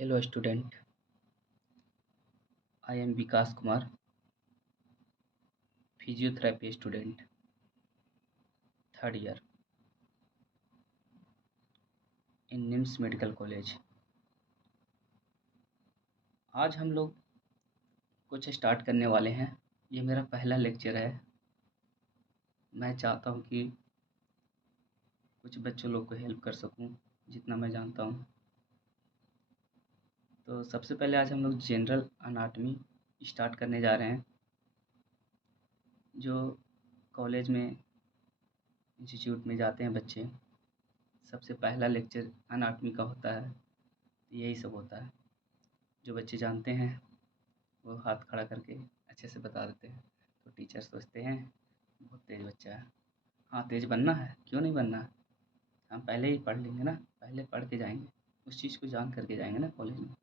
Hello student, I am Vikas Kumar, physiotherapy student, third year in NIMS medical college. आज हम लोग कुछ start करने वाले हैं। ये मेरा पहला लेक्चर है। मैं चाहता हूँ कि कुछ बच्चों लोग को हेल्प कर सकूँ जितना मैं जानता हूँ। तो सबसे पहले आज हम लोग जनरल अनाटमी स्टार्ट करने जा रहे हैं। जो कॉलेज में इंस्टीट्यूट में जाते हैं बच्चे, सबसे पहला लेक्चर अनाटमी का होता है। तो यही सब होता है। जो बच्चे जानते हैं वो हाथ खड़ा करके अच्छे से बता देते हैं। तो टीचर सोचते हैं बहुत तेज़ बच्चा है। हाँ, तेज़ बनना है, क्यों नहीं बनना है। हम पहले ही पढ़ लेंगे ना, पहले पढ़ के जाएंगे, उस चीज़ को जान करके जाएंगे ना कॉलेज में।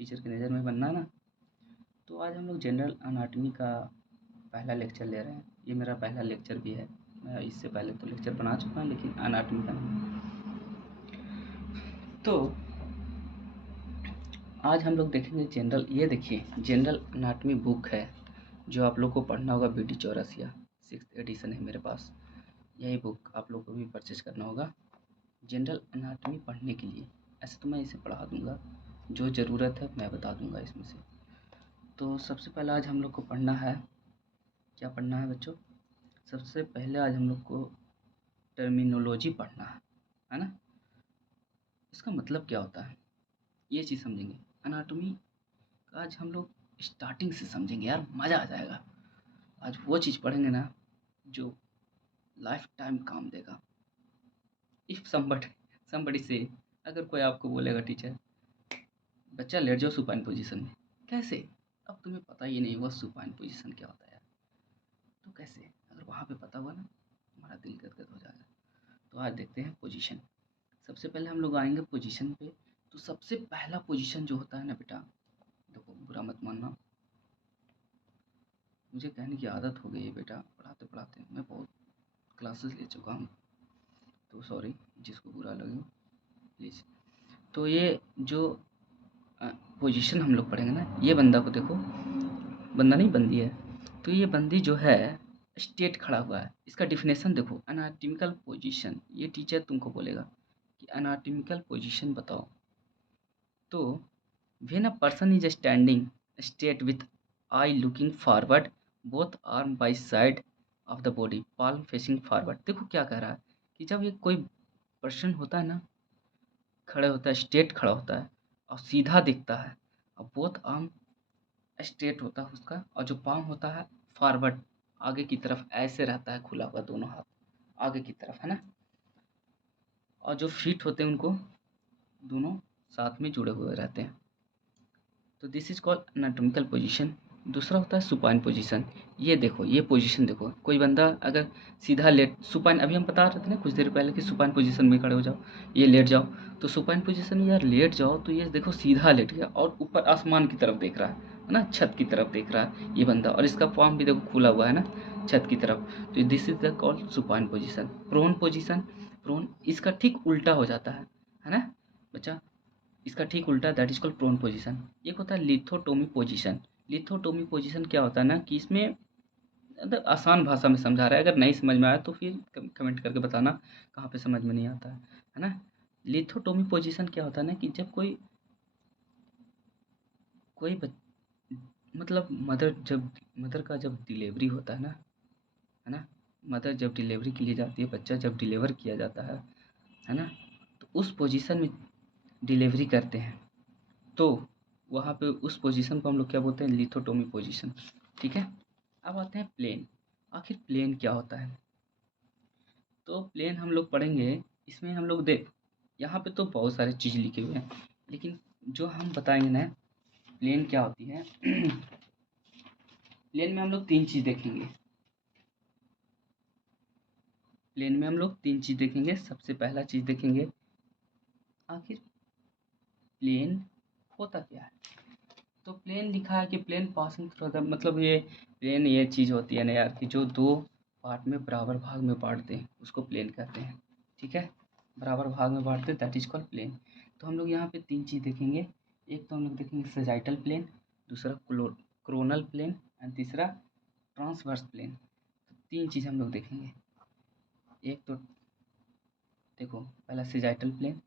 टीचर की नज़र में बनना है ना। तो आज हम लोग जनरल अनाटमी का पहला लेक्चर ले रहे हैं। ये मेरा पहला लेक्चर भी है। मैं इससे पहले तो लेक्चर बना चुका हूँ, लेकिन अनाटमी का नहीं। तो आज हम लोग देखेंगे जनरल। ये देखिए, जनरल अनाटमी बुक है जो आप लोग को पढ़ना होगा। BD चौरसिया 6th एडिशन है मेरे पास। यही बुक आप लोग को भी परचेज करना होगा जनरल अनाटमी पढ़ने के लिए। ऐसे तो मैं इसे पढ़ा दूंगा, जो ज़रूरत है मैं बता दूंगा इसमें से। तो सबसे पहले आज हम लोग को पढ़ना है, क्या पढ़ना है बच्चों? सबसे पहले आज हम लोग को टर्मिनोलॉजी पढ़ना है ना। इसका मतलब क्या होता है ये चीज़ समझेंगे। अनाटमी का आज हम लोग स्टार्टिंग से समझेंगे यार, मज़ा आ जाएगा। आज वो चीज़ पढ़ेंगे ना जो लाइफ टाइम काम देगा। इफ somebody से, अगर कोई आपको बोलेगा टीचर बच्चा लेट जाओ सुपाइन पोजीशन में, कैसे? अब तुम्हें पता ही नहीं हुआ सुपाइन पोजीशन क्या होता है यार, तो कैसे? अगर वहाँ पे पता हुआ ना, तुम्हारा दिल गदगद हो जाएगा। तो आज देखते हैं पोजीशन। सबसे पहले हम लोग आएंगे पोजीशन पे। तो सबसे पहला पोजीशन जो होता है ना बेटा, देखो बुरा मत मानना, मुझे कहने की आदत हो गई है बेटा, पढ़ाते पढ़ाते मैं बहुत क्लासेस ले चुका हूँ, तो सॉरी जिसको बुरा लगे प्लीज़। तो ये जो पोजीशन हम लोग पढ़ेंगे ना, ये बंदा को देखो, बंदा नहीं बंदी है। तो ये बंदी जो है स्ट्रेट खड़ा हुआ है। इसका डिफिनेशन देखो, अनाटॉमिकल पोजीशन। ये टीचर तुमको बोलेगा कि अनाटॉमिकल पोजीशन बताओ। तो when a person is standing straight with I looking forward, both arm by side of the body, palm facing forward. देखो क्या कह रहा है कि जब ये कोई पर्सन होता है ना, खड़े होता है, स्ट्रेट खड़ा होता है और सीधा दिखता है, और बोथ आर्म स्ट्रेट होता है उसका, और जो पाम होता है फॉरवर्ड, आगे की तरफ ऐसे रहता है, खुला हुआ दोनों हाथ आगे की तरफ, है ना। और जो फीट होते हैं उनको दोनों साथ में जुड़े हुए रहते हैं। तो this is called anatomical position. दूसरा होता है सुपाइन पोजीशन। ये देखो, ये पोजीशन देखो, कोई बंदा अगर सीधा लेट, सुपाइन अभी हम बता रहे थे ना कुछ देर पहले कि सुपाइन पोजीशन में खड़े हो जाओ, ये लेट जाओ। तो सुपाइन पोजीशन में यार लेट जाओ तो ये देखो सीधा लेट गया और ऊपर आसमान की तरफ देख रहा है ना, छत की तरफ देख रहा है ये बंदा, और इसका पाम भी देखो खुला हुआ है ना छत की तरफ। तो this is the called supine position. Prone position, prone इसका ठीक उल्टा हो जाता है ना बच्चा, इसका ठीक उल्टा, that is called prone position. एक होता है लिथोटोमी पोजीशन। लिथोटोमी पोजीशन क्या होता है ना कि इसमें मतलब आसान भाषा में समझा रहा है, अगर नहीं समझ में आया तो फिर कमेंट करके बताना कहाँ पे समझ में नहीं आता है ना। लिथोटोमी पोजीशन क्या होता है ना कि जब कोई कोई मतलब मदर का जब डिलीवरी होता है ना, मदर जब डिलीवरी के लिए जाती है, बच्चा जब डिलीवर किया जाता है ना, तो उस पोजीशन में डिलीवरी करते हैं। तो वहाँ पे उस पोजीशन को हम लोग क्या बोलते हैं? Lithotomy position. ठीक है, अब आते हैं प्लेन। आखिर प्लेन क्या होता है? तो प्लेन हम लोग पढ़ेंगे। इसमें हम लोग देख, यहाँ पे तो बहुत सारी चीज़ लिखे हुए हैं, लेकिन जो हम बताएंगे ना प्लेन क्या होती है प्लेन में हम लोग तीन चीज़ देखेंगे। प्लेन में हम लोग तीन चीज़ देखेंगे। सबसे पहला चीज़ देखेंगे आखिर प्लेन होता क्या है। तो प्लेन लिखा है कि प्लेन पासिंग थ्रू द, मतलब ये प्लेन ये चीज़ होती है ना यार कि जो दो पार्ट में बराबर भाग में बांटते हैं उसको प्लेन कहते हैं। ठीक है, बराबर भाग में बांटते हैं, दैट इज कॉल्ड प्लेन। तो हम लोग यहाँ पे तीन चीज़ देखेंगे। एक तो हम लोग देखेंगे सेजाइटल प्लेन, दूसरा क्रोनल प्लेन एंड तीसरा ट्रांसवर्स प्लेन। तो 3 चीज़ हम लोग देखेंगे। एक तो देखो पहला सेजाइटल प्लेन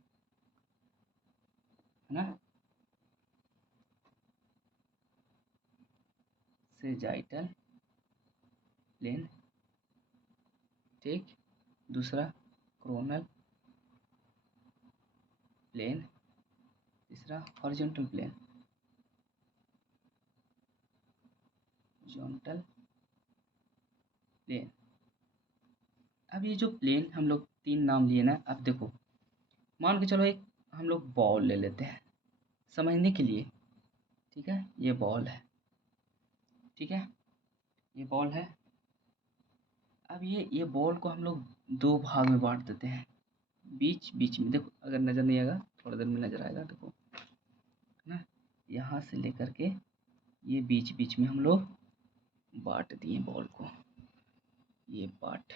है ना, सेजाइटल प्लेन, ठीक। दूसरा क्रोनल प्लेन, तीसरा हॉरिजॉन्टल प्लेन, हॉरिजॉन्टल प्लेन। अब ये जो प्लेन हम लोग 3 नाम लिए ना, अब देखो मान के चलो एक हम लोग बॉल ले लेते हैं समझने के लिए, ठीक है। ये बॉल है, ठीक है, ये बॉल है। अब ये बॉल को हम लोग 2 भाग में बांट देते हैं, बीच बीच में। देखो अगर नज़र नहीं आएगा थोड़ा देर में नज़र आएगा, देखो है ना, यहाँ से लेकर के ये बीच बीच में हम लोग बांट दिए बॉल को। ये बांट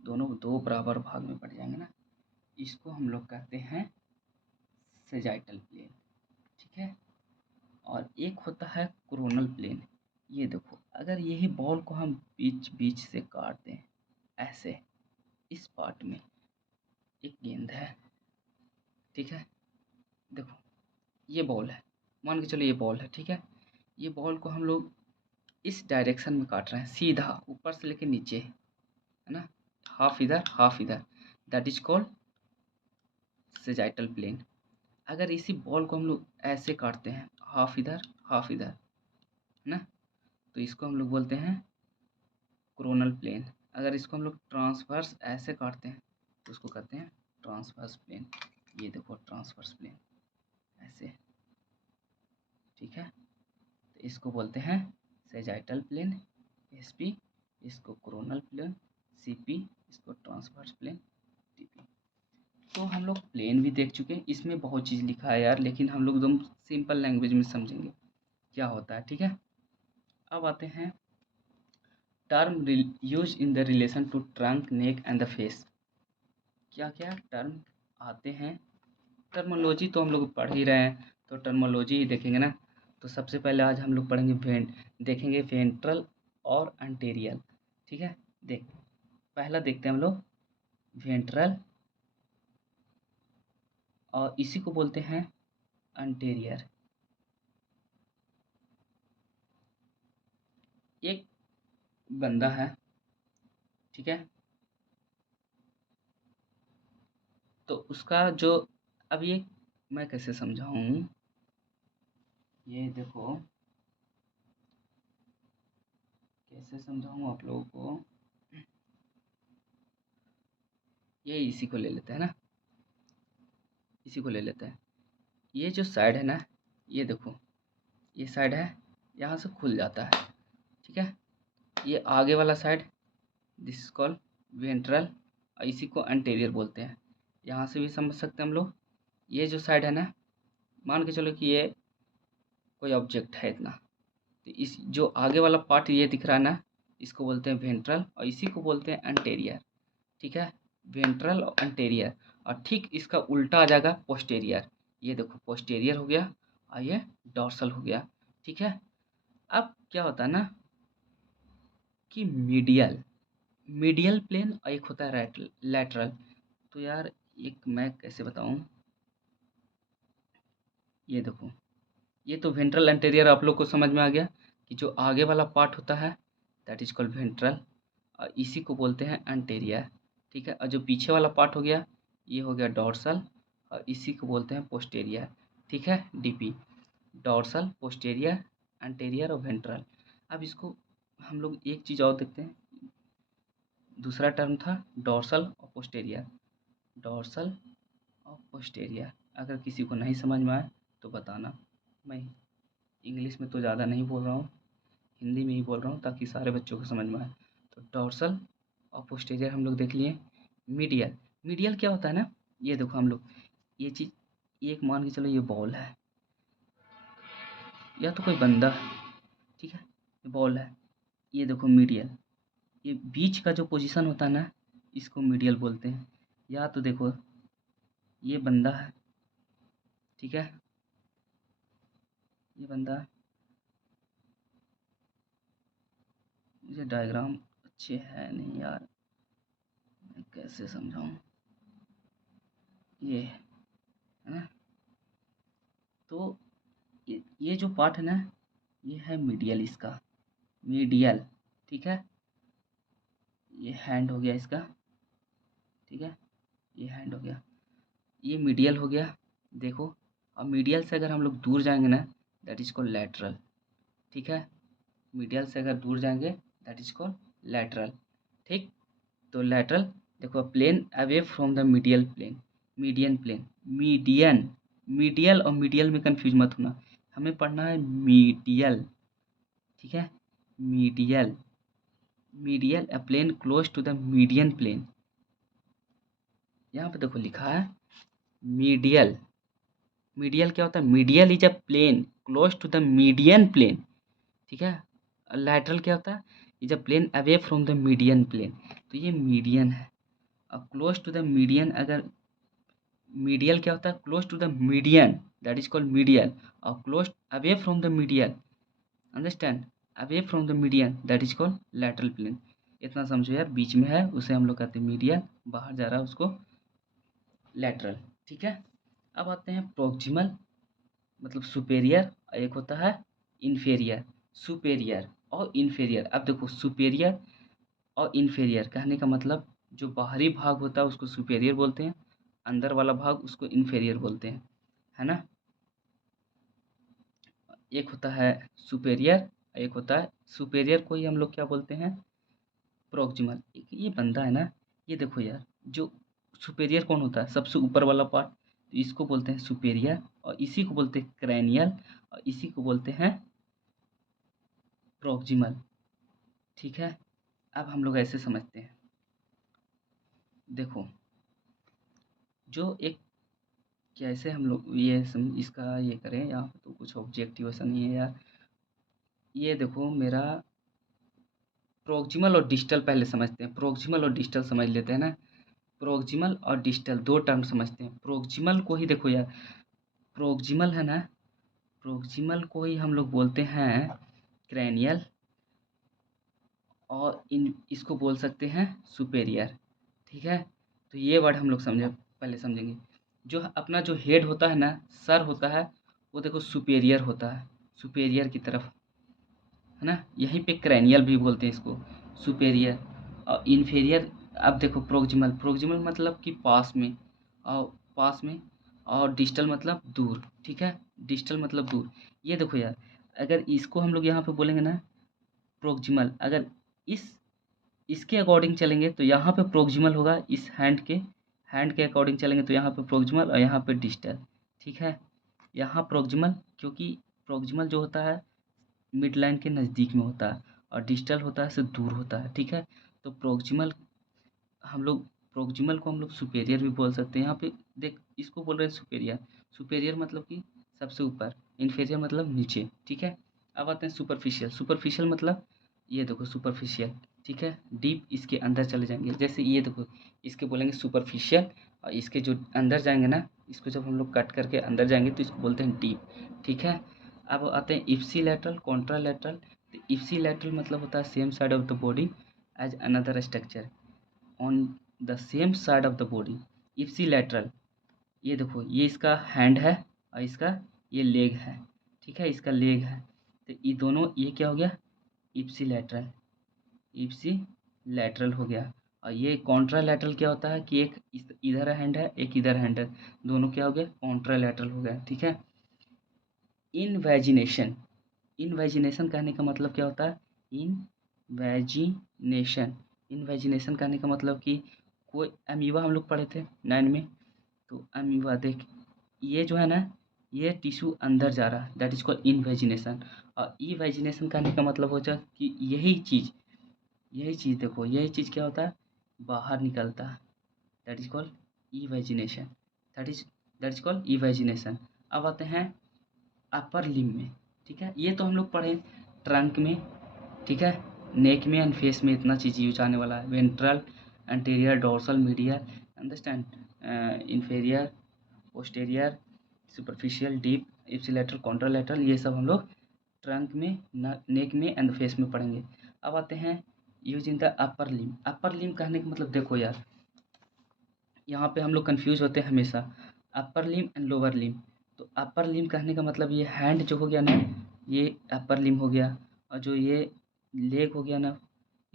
दोनों 2 बराबर भाग में बट जाएंगे ना, इसको हम लोग कहते हैं सेजाइटल प्लेन, ठीक है। और एक होता है कोरोनल प्लेन। ये देखो अगर यही बॉल को हम बीच बीच से काट दें ऐसे, इस पार्ट में एक गेंद है, ठीक है। देखो ये बॉल है, मान के चलो ये बॉल है, ठीक है। ये बॉल को हम लोग इस डायरेक्शन में काट रहे हैं, सीधा ऊपर से लेके नीचे, है ना, हाफ इधर हाफ इधर, that is called sagittal plane. अगर इसी बॉल को हम लोग ऐसे काटते हैं, हाफ इधर है ना, तो इसको हम लोग बोलते हैं कोरोनल प्लेन। अगर इसको हम लोग ट्रांसवर्स ऐसे काटते हैं तो उसको कहते हैं ट्रांसवर्स प्लेन। ये देखो ट्रांसवर्स प्लेन ऐसे, ठीक है। तो इसको बोलते हैं सेजाइटल प्लेन, एसपी, इसको कोरोनल प्लेन, सीपी, इसको ट्रांसवर्स प्लेन, टीपी। तो हम लोग प्लेन भी देख चुके हैं, इसमें बहुत चीज़ लिखा है यार, लेकिन हम लोग एकदम सिंपल लैंग्वेज में समझेंगे क्या होता है, ठीक है। अब आते हैं term use in the relation to trunk, neck and the face. क्या क्या टर्म आते हैं, टर्मोलॉजी तो हम लोग पढ़ ही रहे हैं, तो टर्मोलॉजी ही देखेंगे ना। तो सबसे पहले आज हम लोग पढ़ेंगे देखेंगे वेंट्रल और अंटेरियल, ठीक है। पहला देखते हैं हम लोग वेंट्रल, और इसी को बोलते हैं अंटेरियर। एक बंदा है, ठीक है, तो उसका जो, अब ये मैं कैसे समझाऊं, ये देखो कैसे समझाऊं आप लोगों को, ये इसी को ले लेते हैं ना, इसी को ले लेते हैं। ये जो साइड है ना, ये देखो ये साइड है, यहाँ से खुल जाता है, ठीक है। ये आगे वाला side, this is called ventral, और इसी को एंटेरियर बोलते हैं। यहाँ से भी समझ सकते हैं हम लोग। ये जो साइड है ना, मान के चलो कि ये कोई ऑब्जेक्ट है इतना, तो इस जो आगे वाला पार्ट ये दिख रहा है ना, इसको बोलते हैं वेंट्रल, और इसी को बोलते हैं एंटेरियर, ठीक है। वेंट्रल और एंटेरियर, और ठीक इसका उल्टा आ जाएगा पोस्टेरियर। ये देखो पोस्टेरियर हो गया और ये डॉर्सल हो गया, ठीक है। अब क्या होता है ना कि मीडियल मीडियल प्लेन और एक होता है लैटरल। तो यार एक मैं कैसे बताऊं, ये देखो ये तो वेंट्रल एंटेरियर आप लोग को समझ में आ गया कि जो आगे वाला पार्ट होता है दैट इज कॉल्ड वेंट्रल, और इसी को बोलते हैं एंटेरियर, ठीक है। और जो पीछे वाला पार्ट हो गया ये हो गया डॉर्सल, और इसी को बोलते हैं पोस्टेरियर, ठीक है, डीपी, डॉर्सल, पोस्टेरियर, एंटेरियर और वेंट्रल। अब इसको हम लोग एक चीज़ और देखते हैं, दूसरा टर्म था डॉर्सल और पोस्टेरियर, डॉर्सल और पोस्टेरियर। अगर किसी को नहीं समझ में आए तो बताना, मैं इंग्लिश में तो ज़्यादा नहीं बोल रहा हूँ, हिंदी में ही बोल रहा हूँ ताकि सारे बच्चों को समझ में आए। तो डॉर्सल और पोस्टेरियर हम लोग देख लिए। मीडियल, मीडियल क्या होता है ना, ये देखो हम लोग ये चीज़, एक मान के चलो ये बॉल है या तो कोई बंदा है, ठीक है, ये बॉल है, ये देखो मीडियल, ये बीच का जो पोजीशन होता है ना, इसको मीडियल बोलते हैं। या तो देखो ये बंदा है, ठीक है, ये बंदा, मुझे डायग्राम अच्छे है नहीं यार, मैं कैसे समझाऊं। ये है ना, तो ये जो पार्ट है ना, ये है मीडियल इसका, मीडियल। ठीक है, ये हैंड हो गया इसका। ठीक है, ये हैंड हो गया, ये मीडियल हो गया। देखो, अब मीडियल से अगर हम लोग दूर जाएंगे ना, दैट इज कॉल्ड लैटरल। ठीक है, मीडियल से अगर दूर जाएंगे दैट इज कॉल्ड लैटरल। ठीक, तो लैटरल, देखो plane away from the medial plane, median plane, median, medial और मीडियल में कंफ्यूज मत होना, हमें पढ़ना है मीडियल। ठीक है, medial, medial a plane close to the median plane. यहाँ पे देखो लिखा है मीडियल, मीडियल क्या होता है, medial is a plane close to the median plane. ठीक है, लैटरल क्या होता है, is a plane away from the median plane. तो ये मीडियन है। अब क्लोज टू द मीडियन, अगर मीडियल क्या होता है, close to the median, that is called medial. और close away from the medial, understand, away from the median that is called lateral plane. इतना समझो यार, बीच में है उसे हम लोग कहते हैं मीडियल, बाहर जा रहा है उसको लैटरल। ठीक है, अब आते हैं प्रोक्सिमल, मतलब सुपेरियर, एक होता है इन्फेरियर। सुपेरियर और इन्फेरियर, अब देखो सुपेरियर और इन्फेरियर कहने का मतलब, जो बाहरी भाग होता है उसको सुपेरियर बोलते हैं, अंदर वाला भाग उसको इन्फेरियर बोलते हैं, है ना। एक होता है सुपेरियर, एक होता है, सुपेरियर को ही हम लोग क्या बोलते हैं, प्रोक्सिमल। ये बंदा है ना, ये देखो यार, जो सुपेरियर कौन होता है, सबसे ऊपर वाला पार्ट, तो इसको बोलते हैं सुपेरियर, और इसी को बोलते हैं क्रैनियल, और इसी को बोलते हैं प्रोक्सिमल। ठीक है, अब हम लोग ऐसे समझते हैं, देखो जो एक, कैसे हम लोग इसका ये करें, यहाँ पे तो कुछ ऑब्जेक्टिव ऐसा नहीं है यार। ये देखो मेरा प्रोक्सिमल और डिस्टल पहले समझते हैं, प्रोक्सिमल और डिस्टल समझ लेते हैं ना। प्रोक्सिमल और डिस्टल दो टर्म समझते हैं। प्रोक्सिमल को ही देखो यार, प्रोक्सिमल है ना, प्रोक्सिमल को ही हम लोग बोलते हैं क्रैनियल, और इन इसको बोल सकते हैं सुपेरियर। ठीक है, तो ये वर्ड हम लोग समझे, पहले समझेंगे। जो अपना जो हेड होता है ना, सर होता है, वो देखो सुपेरियर होता है, सुपेरियर की तरफ, है ना, यहीं पे क्रैनियल भी बोलते हैं इसको, सुपेरियर और इन्फेरियर। अब देखो प्रोक्सिमल, प्रोक्सिमल मतलब कि पास में, और पास में, और डिस्टल मतलब दूर। ठीक है, डिस्टल मतलब दूर। ये देखो यार, अगर इसको हम लोग यहाँ पे बोलेंगे ना प्रोक्सिमल, अगर इस इसके अकॉर्डिंग चलेंगे तो यहाँ पे प्रोक्सिमल होगा, इस हैंड के अकॉर्डिंग चलेंगे तो यहाँ पे प्रोक्सिमल, और यहाँ पे डिस्टल। ठीक है, यहाँ प्रोक्सिमल, क्योंकि प्रोक्सिमल जो होता है मिड लाइन के नज़दीक में होता है, और डिस्टल होता है से दूर होता है। ठीक है, तो प्रोक्सिमल, हम लोग प्रोक्सिमल को हम लोग सुपेरियर भी बोल सकते हैं। यहाँ पे देख, इसको बोल रहे हैं सुपेरियर, सुपेरियर मतलब कि सबसे ऊपर, इन्फेरियर मतलब नीचे। ठीक है, अब आते हैं सुपरफिशियल, सुपरफिशियल मतलब ये देखो सुपरफिशियल। ठीक है, डीप इसके अंदर चले जाएंगे, जैसे ये देखो, इसके बोलेंगे सुपरफिशियल, और इसके जो अंदर जाएंगे ना, इसको जब हम लोग कट करके अंदर जाएंगे तो इसको बोलते हैं डीप। ठीक है, अब आते हैं इप्सी लैटरल, कॉन्ट्रा लैटरल। तो इप्सी लैटरल मतलब होता है same side of the body as another structure on the same side of the body. Ipsilateral, ये देखो, ये इसका हैंड है और इसका ये लेग है। ठीक है, इसका लेग है, तो ये दोनों, ये क्या हो गया, इप्सी लैटरल, इप्सी लैटरल हो गया। और ये कॉन्ट्रा लैटरल क्या होता है कि एक इधर हैंड है, एक इधर हैंड है, दोनों क्या हो गया, कॉन्ट्रा लैटरल हो गया। ठीक है, इनवेजिनेशन, इनवेजिनेशन कहने का मतलब क्या होता है, इनवेजिनेशन, इनवेजिनेशन कहने का मतलब कि कोई अमीबा हम लोग पढ़े थे 9 में, तो अमीबा देख, ये जो है ना, ये टिश्यू अंदर जा रहा है, दैट इज कॉल्ड इनवेजिनेशन। और इवेजिनेशन कहने का मतलब हो जाए कि यही चीज़ देखो, यही चीज़ क्या होता है, बाहर निकलता है, that is called evagination, that is that is called evagination. अब आते हैं अपर लिम्ब में। ठीक है, ये तो हम लोग पढ़े ट्रंक में। ठीक है, नेक में एंड फेस में इतना चीज़ यूज आने वाला है, ventral, anterior, dorsal, medial, understand, inferior, posterior, superficial, deep, ipsilateral, contralateral, ये सब हम लोग ट्रंक में, नेक में एंड फेस में पढ़ेंगे। अब आते हैं यूज इन द अपर लिम। अपर लिम कहने का मतलब देखो यार, यहाँ पे हम लोग कंफ्यूज होते हैं हमेशा, अपर लिम एंड लोअर लिम। तो अपर लिम कहने का मतलब ये हैंड जो हो गया ना, ये अपर लिम हो गया, और जो ये लेग हो गया ना,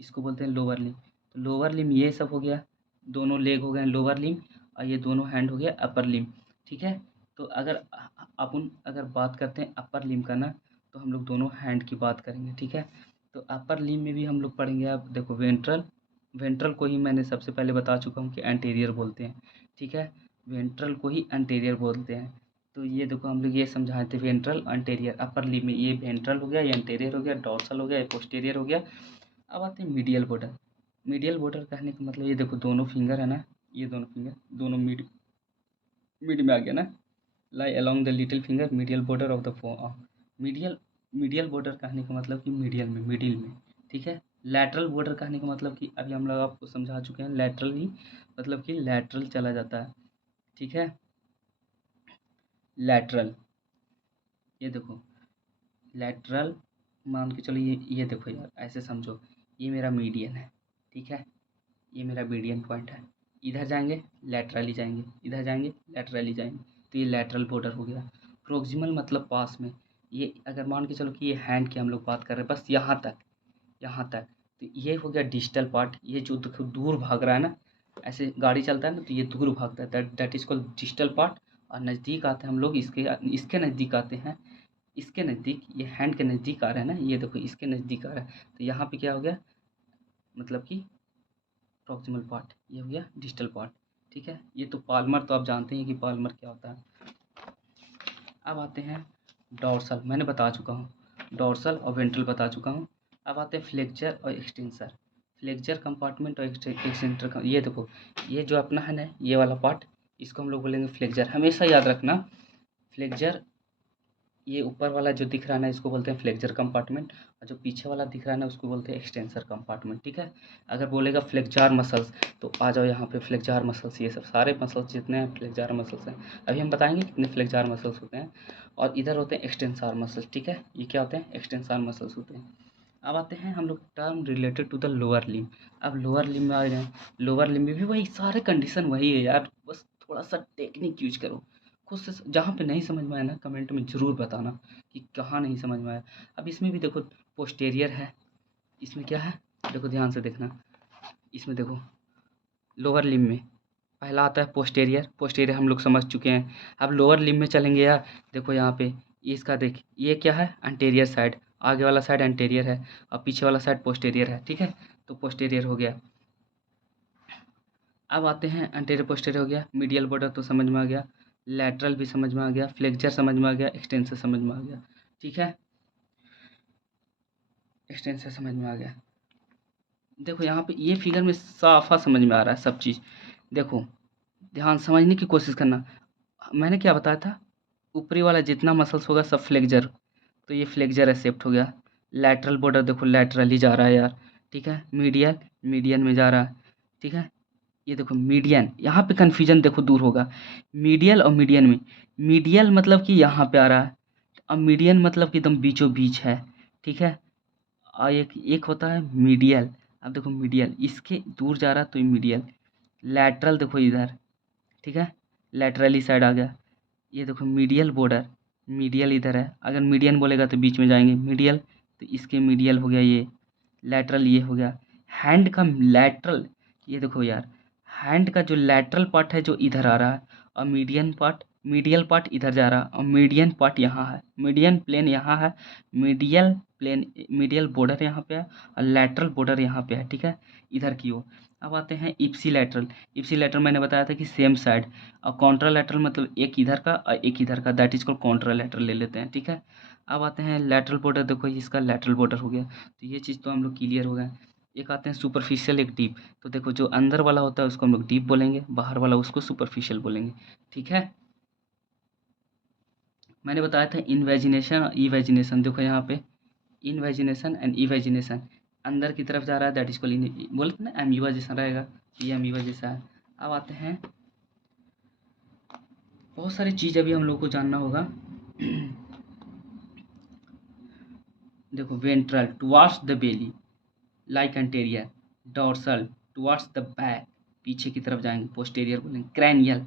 इसको बोलते हैं लोअर लिम। तो लोअर लिम ये सब हो गया, दोनों लेग हो गए लोअर लिम, और ये दोनों हैंड हो गया अपर लिम। ठीक है, तो अगर अपन अगर बात करते हैं अपर लिम का ना, तो हम लोग दोनों हैंड की बात करेंगे। ठीक है, तो अपर लिम में भी हम लोग पढ़ेंगे। अब देखो वेंट्रल, वेंट्रल को ही मैंने सबसे पहले बता चुका हूँ कि एंटीरियर बोलते हैं। ठीक है, वेंट्रल को ही एंटीरियर बोलते हैं। तो ये देखो हम लोग ये समझाए थे, वेंट्रल एंटीरियर अपर लिम में, ये वेंट्रल हो गया, ये एंटीरियर हो गया, डॉर्सल हो गया, ये पोस्टीरियर हो गया। अब आते हैं मीडियल बॉर्डर। मीडियल बॉर्डर कहने का मतलब ये देखो दोनों फिंगर है ना, ये दोनों फिंगर दोनों मिड में आ गया ना, lie along the little finger medial border of the medial. Medial border कहने का मतलब कि मीडियल में, मिडिल में। ठीक है, लैटरल बॉर्डर कहने का मतलब कि अभी हम लोग आपको समझा चुके हैं, लैटरल ही मतलब कि लैटरल चला जाता है। ठीक है, लैटरल, ये देखो लैटरल, मान के चलो ये देखो यार, ऐसे समझो, ये मेरा मीडियन है। ठीक है, ये मेरा मीडियन पॉइंट है, इधर जाएंगे लैटरली जाएंगे, इधर जाएंगे लैटरली जाएंगे, तो ये लैटरल बॉर्डर हो गया। प्रोक्सिमल मतलब पास में, ये अगर मान के चलो कि ये हैंड की हम लोग बात कर रहे हैं बस यहाँ तक, यहाँ तक, तो ये हो गया डिजिटल पार्ट। ये जो देखो दूर भाग रहा है ना, ऐसे गाड़ी चलता है ना, तो ये दूर भागता है, that is called digital part. और नज़दीक आते हैं हम लोग इसके, इसके नज़दीक आते हैं, इसके नज़दीक, ये हैंड के नज़दीक आ रहा है ना, ये देखो इसके नज़दीक आ रहा है, तो यहाँ पे क्या हो गया, मतलब कि प्रॉक्सिमल पार्ट, ये हो गया डिजिटल पार्ट। ठीक है, ये तो पाल्मर तो आप जानते हैं कि पाल्मर क्या होता है। अब आते हैं डॉर्सल, मैंने बता चुका हूँ, डॉर्सल और वेंट्रल बता चुका हूँ। अब आते हैं फ्लेक्चर और एक्सटेंसर। फ्लेक्चर कंपार्टमेंट और एक्सटेंसर का, ये देखो ये जो अपना है ना, ये वाला पार्ट, इसको हम लोग बोलेंगे फ्लेक्चर। हमेशा याद रखना, फ्लेक्चर, ये ऊपर वाला जो दिख रहा है ना, इसको बोलते हैं फ्लेक्चर कंपार्टमेंट, और जो पीछे वाला दिख रहा है ना, उसको बोलते हैं एक्सटेंसर कंपार्टमेंट। ठीक है, अगर बोलेगा फ्लेक्जार मसल्स, तो आ जाओ यहाँ पे फ्लेक्जार मसल्स, ये सब सारे मसल्स जितने हैं फ्लेक्जार मसल्स हैं। अभी हम बताएंगे कितने फ्लेक्जार मसल्स होते हैं। और इधर होते हैं एक्सटेंसार मसल्स। ठीक है, ये क्या होते हैं, एक्सटेंसार मसल्स होते हैं। अब आते हैं हम लोग term related to the lower limb. अब लोअर लिम में आ गए, लोअर लिम में भी वही सारे कंडीशन वही है यार, बस थोड़ा सा टेक्निक यूज करो खुद से। जहाँ पे नहीं समझ में आया ना, कमेंट में ज़रूर बताना कि कहाँ नहीं समझ में आया। अब इसमें भी देखो पोस्टेरियर है, इसमें क्या है, देखो ध्यान से देखना, इसमें देखो लोअर लिम में पहला आता है पोस्टेरियर, पोस्टेरियर हम लोग समझ चुके हैं। अब लोअर लिम में चलेंगे यार, देखो यहाँ पे इसका देख, ये क्या है, एंटेरियर साइड, आगे वाला साइड एंटेरियर है और पीछे वाला साइड पोस्टेरियर है। ठीक है, तो पोस्टेरियर हो गया। अब आते हैं एंटेरियर पोस्टेरियर हो गया, मीडियल बॉर्डर तो समझ में आ गया, लैटरल भी समझ में आ गया, फ्लेक्चर समझ में आ गया, एक्सटेंसर समझ में आ गया। ठीक है, एक्सटेंसर समझ में आ गया। देखो यहाँ पे ये फिगर में साफा समझ में आ रहा है सब चीज़। देखो ध्यान समझने की कोशिश करना, मैंने क्या बताया था, ऊपरी वाला जितना मसल्स होगा सब फ्लेक्चर, तो ये फ्लेक्चर एक्सेप्ट हो गया। लैटरल बॉर्डर देखो लैटरल ही जा रहा है यार। ठीक है, मीडियल मीडियन में जा रहा है। ठीक है, ये देखो मीडियन, यहाँ पे कन्फ्यूजन देखो दूर होगा, मीडियल और मीडियन में, मीडियल मतलब कि यहाँ पे आ रहा है, और मीडियन मतलब कि एकदम बीचों बीच है। ठीक है, और एक एक होता है मीडियल। अब देखो मीडियल इसके दूर जा रहा है तो ये मीडियल। लैटरल देखो इधर, ठीक है, लैटरली साइड आ गया। ये देखो मीडियल बॉर्डर, मीडियल इधर है, अगर मीडियन बोलेगा तो बीच में जाएंगे मीडियल, तो इसके मीडियल हो गया ये, लैटरल ये हो गया। हैंड का लैटरल, ये देखो यार, हैंड का जो लैटरल पार्ट है जो इधर आ रहा है, और मीडियन पार्ट, मीडियल पार्ट इधर जा रहा है, और मीडियन पार्ट यहाँ है, मीडियन प्लेन यहाँ है, मीडियल प्लेन, मीडियल बॉर्डर यहाँ पे है, और लैटरल बॉर्डर यहाँ पे है। ठीक है, इधर की ओर। अब आते हैं इप्सी लैटरल। इप्सी लैटरल मैंने बताया था कि सेम साइड, और कॉन्ट्रालैटरल मतलब एक इधर का और एक इधर का, दैट इज कॉल्ड कॉन्ट्रालैटरल ले लेते हैं। ठीक है, अब आते हैं लैटरल बॉर्डर, देखो इसका लैटरल बॉर्डर हो गया, तो ये चीज़ तो हम लोग क्लियर हो गए। एक आते हैं सुपरफिशियल, एक डीप। तो देखो जो अंदर वाला होता है उसको हम लोग डीप बोलेंगे, बाहर वाला उसको सुपरफिशियल बोलेंगे। ठीक है, मैंने बताया था इनवेजिनेशन और इवेजिनेशन, देखो यहाँ पे इनवेजिनेशन एंड इवेजिनेशन, अंदर की तरफ जा रहा है दैट इज कॉल्ड, बोले थे ना एम्यूवा जैसा रहेगा, ये एम्यूवा जैसा है। अब आते हैं बहुत सारी चीज़ अभी हम लोग को जानना होगा। देखो, ventral towards the belly like anterior, dorsal towards the back पीछे की तरफ जाएंगे, पोस्टेरियर बोलेंगे, क्रैनियल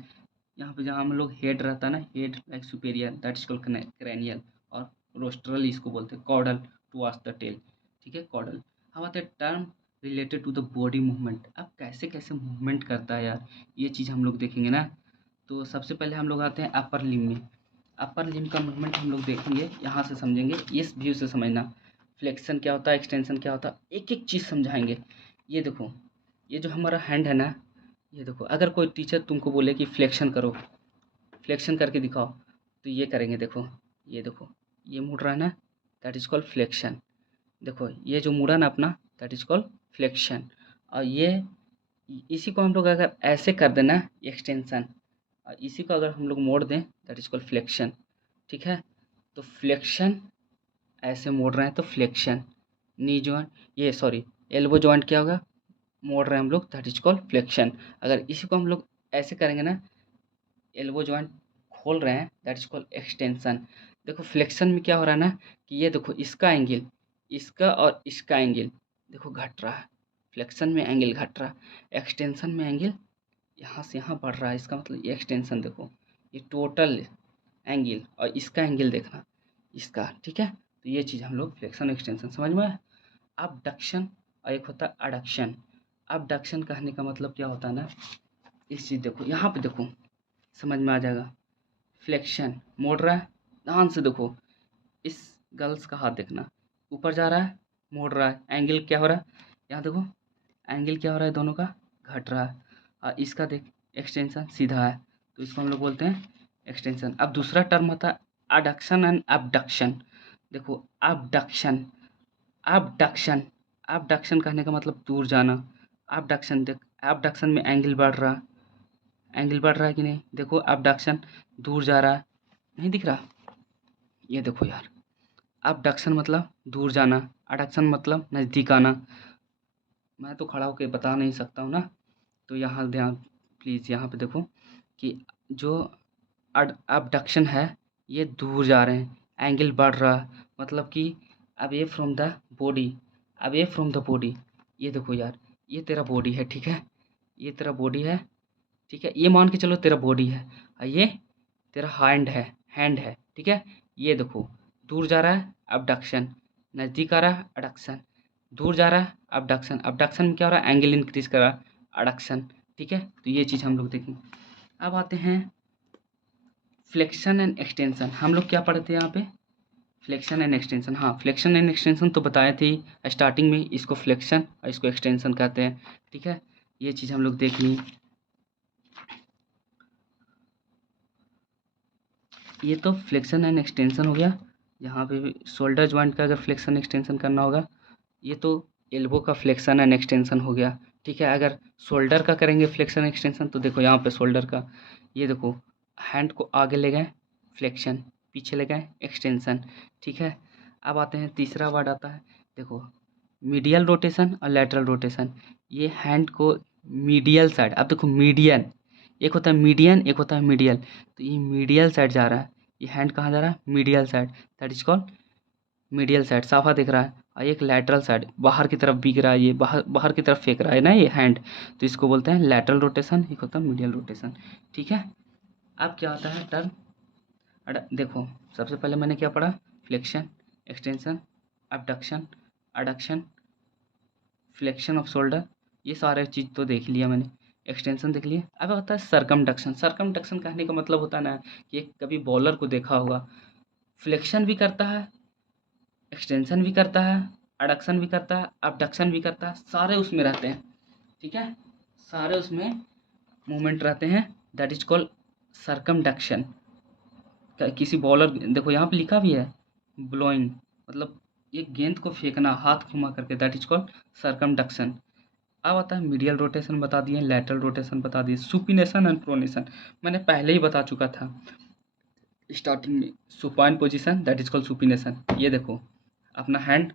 यहाँ पे जहाँ हम लोग हेड रहता है ना, head like superior, that is called cranial, और रोस्ट्रल इसको बोलते हैं, कॉर्डल टुवार्ड्स द टेल, ठीक है, कॉर्डल। हम आते हैं term related to the body movement. अब कैसे कैसे मूवमेंट करता है यार, ये चीज़ हम लोग देखेंगे ना। तो सबसे पहले हम लोग आते हैं अपर लिम्ब में। अपर लिम्ब का मूवमेंट हम लोग देखेंगे, यहाँ से समझेंगे, इस व्यू से समझना। फ्लेक्शन क्या होता है, एक्सटेंशन क्या होता है, एक एक चीज़ समझाएंगे। ये देखो, ये जो हमारा हैंड है ना, ये देखो, अगर कोई टीचर तुमको बोले कि फ्लेक्शन करो, फ्लेक्शन करके दिखाओ, तो ये करेंगे। देखो, ये देखो, ये मुड़ रहा है ना, दैट इज कॉल्ड फ्लेक्शन। देखो, ये जो मुड़ा ना अपना, दैट इज कॉल्ड फ्लेक्शन। और ये इसी को हम लोग अगर ऐसे कर देना, एक्सटेंशन, और इसी को अगर हम लोग मोड़ दें, दैट इज कॉल्ड फ्लेक्शन, ठीक है। तो फ्लेक्शन ऐसे मोड़ रहे हैं तो फ्लेक्शन। नी जॉइंट, ये सॉरी, एल्बो जॉइंट क्या होगा, मोड़ रहे हैं हम लोग, दैट इज कॉल्ड फ्लेक्शन। अगर इसी को हम लोग ऐसे करेंगे ना, एल्बो जॉइंट खोल रहे हैं, दैट इज कॉल्ड एक्सटेंशन। देखो, फ्लेक्शन में क्या हो रहा है ना, कि ये देखो, इसका एंगल, इसका और इसका एंगल देखो घट रहा है, फ्लेक्शन में एंगल घट रहा है, एक्सटेंशन में एंगल यहाँ से यहाँ बढ़ रहा है। इसका मतलब ये एक्सटेंशन, देखो, ये टोटल एंगल, और इसका एंगल देखना, इसका, ठीक है। तो ये चीज़ हम लोग फ्लेक्शन एक्सटेंशन समझ में आया। अबडक्शन और एक होता है अडक्शन। अबडक्शन कहने का मतलब क्या होता है ना, इस चीज़ देखो, यहाँ पे देखो, समझ में आ जाएगा। फ्लेक्शन मोड़ रहा है, ध्यान से देखो, इस गर्ल्स का हाथ देखना, ऊपर जा रहा है, मोड़ रहा है, एंगल क्या हो रहा है, यहाँ देखो, एंगल क्या हो रहा है, दोनों का घट रहा है। और इसका देख, एक्सटेंशन सीधा है, तो इसको हम लोग बोलते हैं एक्सटेंशन। अब दूसरा टर्म होता है अडक्शन एंड अबडक्शन। देखो, अबडक्शन, अबडक्शन, अबडक्शन कहने का मतलब दूर जाना। अबडक्शन देख, अबडक्शन में एंगल बढ़ रहा, एंगल बढ़ रहा है कि नहीं, देखो, अबडक्शन दूर जा रहा है, नहीं दिख रहा, ये देखो यार, अबडक्शन मतलब दूर जाना, अडक्शन मतलब नज़दीक आना। मैं तो खड़ा होकर बता नहीं सकता हूँ ना, तो यहाँ ध्यान प्लीज़, यहाँ पे देखो कि जो अबडक्शन है, ये दूर जा रहे हैं, एंगल बढ़ रहा है, मतलब कि away from the body, away from the body. ये देखो यार, ये तेरा बॉडी है, ठीक है, ये तेरा बॉडी है, ठीक है, ये मान के चलो तेरा बॉडी है, और ये तेरा हैंड है, ठीक है। ये देखो, दूर जा रहा है, अबडक्शन, नज़दीक आ रहा है, अडक्शन, दूर जा रहा है, अबडक्शन, अबडक्शन में क्या हो रहा है, एंगल इंक्रीज कर रहा है, अडक्शन, ठीक है। तो ये चीज़ हम लोग देखेंगे। अब आते हैं फ्लेक्शन एंड एक्सटेंशन। हम लोग क्या पढ़े थे यहाँ पे, फ्लेक्शन एंड एक्सटेंशन। हाँ, फ्लेक्शन एंड एक्सटेंशन तो बताए थे स्टार्टिंग में, इसको फ्लेक्शन और इसको एक्सटेंशन कहते हैं, ठीक है। ये चीज़ हम लोग देख ली। ये तो फ्लेक्शन एंड एक्सटेंशन हो गया। यहाँ पे भी शोल्डर जॉइंट का अगर फ्लेक्शन एक्सटेंशन करना होगा, ये तो एल्बो का फ्लेक्शन एंड एक्सटेंशन हो गया, ठीक है। अगर शोल्डर का करेंगे फ्लेक्शन एक्सटेंशन, तो देखो यहाँ पे शोल्डर का, ये देखो, हैंड को आगे ले गए, फ्लेक्शन, पीछे ले गए, एक्सटेंशन, ठीक है। अब आते हैं, तीसरा वर्ड आता है, देखो, मीडियल रोटेशन और लैटरल रोटेशन। ये हैंड को मीडियल साइड, अब देखो, मीडियन, एक होता है मीडियन, एक होता है मीडियल, तो ये मीडियल साइड जा रहा है, ये हैंड कहाँ जा रहा है, medial side, that is called medial side, साफा दिख रहा है। और एक लैटरल साइड, बाहर की तरफ बिक रहा है, ये बाहर बाहर की तरफ फेंक रहा है ना ये हैंड, तो इसको बोलते हैं लैटरल रोटेशन, एक होता है मीडियल रोटेशन, ठीक है। अब क्या होता है टर्म, देखो, सबसे पहले मैंने क्या पढ़ा, flexion, extension, abduction, adduction, flexion off shoulder, ये सारे चीज़ तो देख लिया मैंने, एक्सटेंशन देख लिया। अब होता है सरकमडक्शन। सरकमडक्शन कहने का मतलब होता है ना, कि कभी बॉलर को देखा होगा, फ्लेक्शन भी करता है, एक्सटेंशन भी करता है, अडक्शन भी करता है, अबडक्शन भी करता है, सारे उसमें रहते हैं, ठीक है, सारे उसमें मूवमेंट रहते हैं, दैट इज कॉल्ड सरकमडक्शन। किसी बॉलर, देखो यहाँ पे लिखा भी है, ब्लोइंग, मतलब एक गेंद को फेंकना हाथ घुमा करके, दैट इज कॉल्ड सरकमडक्शन। अब आता है मीडियल रोटेशन बता दिए, लैटरल रोटेशन बता दिए, सुपिनेशन एंड प्रोनेशन मैंने पहले ही बता चुका था स्टार्टिंग में। Supine position, that is called supination. ये देखो, अपना हैंड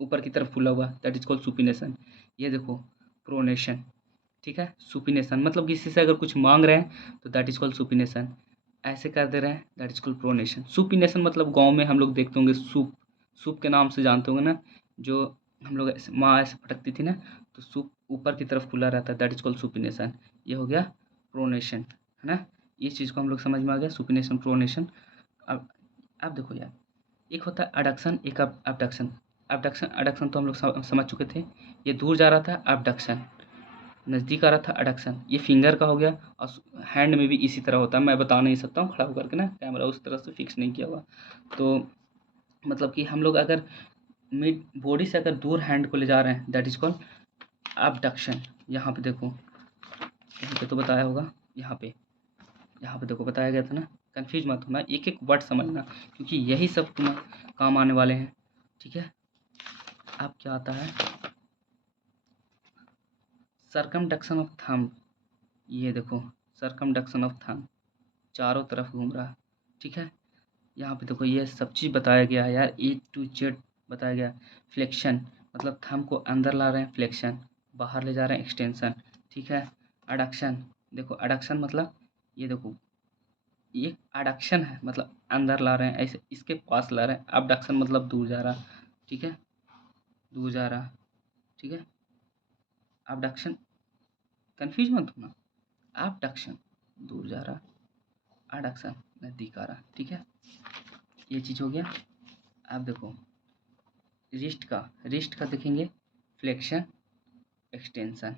ऊपर की तरफ फूला हुआ, दैट इज कॉल्ड सुपिनेशन। ये देखो, प्रोनेशन, ठीक है। सुपिनेशन मतलब किसी से अगर कुछ मांग रहे हैं, तो दैट इज कॉल्ड सुपिनेशन। ऐसे कर दे रहे हैं, that is called pronation. Supination मतलब गांव में हम लोग देखते होंगे, सूप, सूप के नाम से जानते होंगे ना, जो हम लोग माँ ऐसे पटकती थी ना, तो सूप ऊपर की तरफ खुला रहता है, दैट इज कॉल्ड सुपिनेशन। ये हो गया प्रोनेशन, है ना। ये चीज़ को हम लोग समझ में आ गया, सुपिनेशन प्रोनेशन। अब देखो यार, एक होता है अडक्शन, एक अबडक्शन। अबडक्शन अडक्शन तो हम लोग समझ चुके थे, ये दूर जा रहा था अबडक्शन, नज़दीक आ रहा था अडक्शन। ये फिंगर का हो गया, और हैंड में भी इसी तरह होता है, मैं बता नहीं सकता हूँ खड़ा होकर के ना, कैमरा उस तरह से फिक्स नहीं किया हुआ। तो मतलब कि हम लोग अगर मिड बॉडी से अगर दूर हैंड को ले जा रहे हैं, दैट इज कॉल्ड अबडक्शन। यहाँ पे देखो, यहाँ पे तो बताया होगा, यहाँ पे देखो बताया गया था ना। कंफ्यूज मत होना, एक एक वर्ड समझना, क्योंकि यही सब तुम्हें काम आने वाले हैं, ठीक है। अब क्या आता है, सरकमडक्शन ऑफ थंब। ये देखो, सरकमडक्शन ऑफ थंब, चारों तरफ घूम रहा है, ठीक है। यहाँ पे देखो ये सब चीज़ बताया गया है यार, ए टू जेड बताया गया। फ्लेक्शन मतलब थंब को अंदर ला रहे हैं, फ्लेक्शन बाहर ले जा रहे हैं, एक्सटेंशन, ठीक है। अडक्शन, देखो अडक्शन मतलब ये देखो, ये अडक्शन है मतलब अंदर ला रहे हैं, ऐसे इसके पास ला रहे हैं। अबडक्शन मतलब दूर जा रहा, ठीक है, दूर जा रहा, ठीक है। अबडक्शन, कंफ्यूज मत होना, अबडक्शन दूर जा रहा, अडक्शन नजदीक आ रहा, ठीक है। ये चीज़ हो गया। अब देखो रिस्ट का देखेंगे, फ्लेक्शन एक्सटेंशन,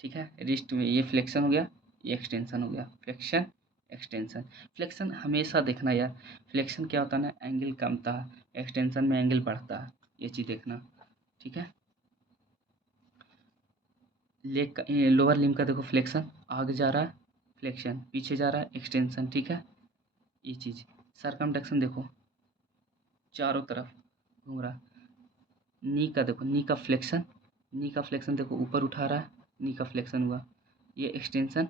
ठीक है। रिस्ट में ये फ्लेक्शन हो गया, ये एक्सटेंशन हो गया, फ्लेक्शन एक्सटेंशन। फ्लेक्शन हमेशा देखना यार, फ्लेक्शन क्या होता है ना, एंगल कमता है, एक्सटेंशन में एंगल बढ़ता है, ये चीज़ देखना, ठीक है। लेग का, लोअर लिम्ब का देखो, फ्लेक्शन आगे जा रहा है, फ्लेक्शन पीछे जा रहा है, एक्सटेंशन, ठीक है। ये चीज़ सरकमडक्शन देखो, चारों तरफ घूम रहा। नी का देखो, नी का फ्लेक्शन देखो, ऊपर उठा रहा है, नी का फ्लेक्शन हुआ। ये एक्सटेंशन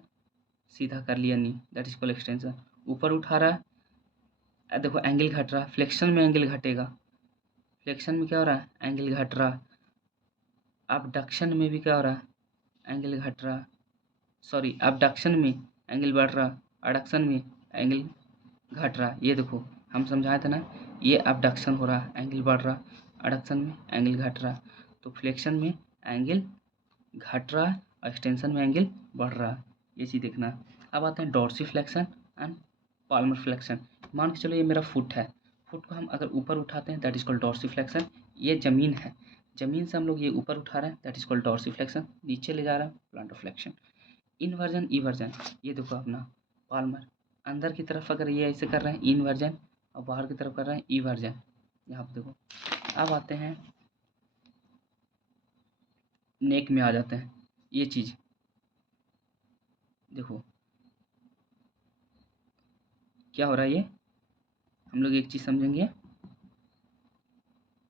सीधा कर लिया नी, दैट इज कॉल्ड एक्सटेंशन। ऊपर उठा रहा है, देखो एंगल घट रहा, फ्लेक्शन में एंगल घटेगा, फ्लेक्शन में क्या हो रहा है, एंगल घट रहा। अबडक्शन में भी क्या हो रहा है, एंगल घट रहा, सॉरी अबडक्शन में एंगल बढ़ रहा, अडक्शन में एंगल घट रहा। ये देखो हम समझाए थे ना, ये अबडक्शन हो रहा, एंगल बढ़ रहा, अडक्शन में एंगल घट रहा। तो फ्लेक्शन में एंगल घट रहा और एक्सटेंशन में एंगल बढ़ रहा, ये चीज़ देखना। अब आते हैं dorsiflexion and palmar flexion. मान के चलो ये मेरा फुट है, फुट को हम अगर ऊपर उठाते हैं, that is called dorsiflexion. ये ज़मीन है, ज़मीन से हम लोग ये ऊपर उठा रहे हैं, that is called dorsiflexion. नीचे ले जा रहे हैं, प्लांटर फ्लेक्शन। इनवर्जन इवर्जन, ये देखो अपना पाल्मर, अंदर की तरफ अगर ये ऐसे कर रहे हैं इनवर्जन, और बाहर की तरफ कर रहे हैं इवर्जन, यहाँ पे देखो। अब आते हैं नेक में आ जाते हैं, ये चीज़ देखो क्या हो रहा है। ये हम लोग एक चीज़ समझेंगे,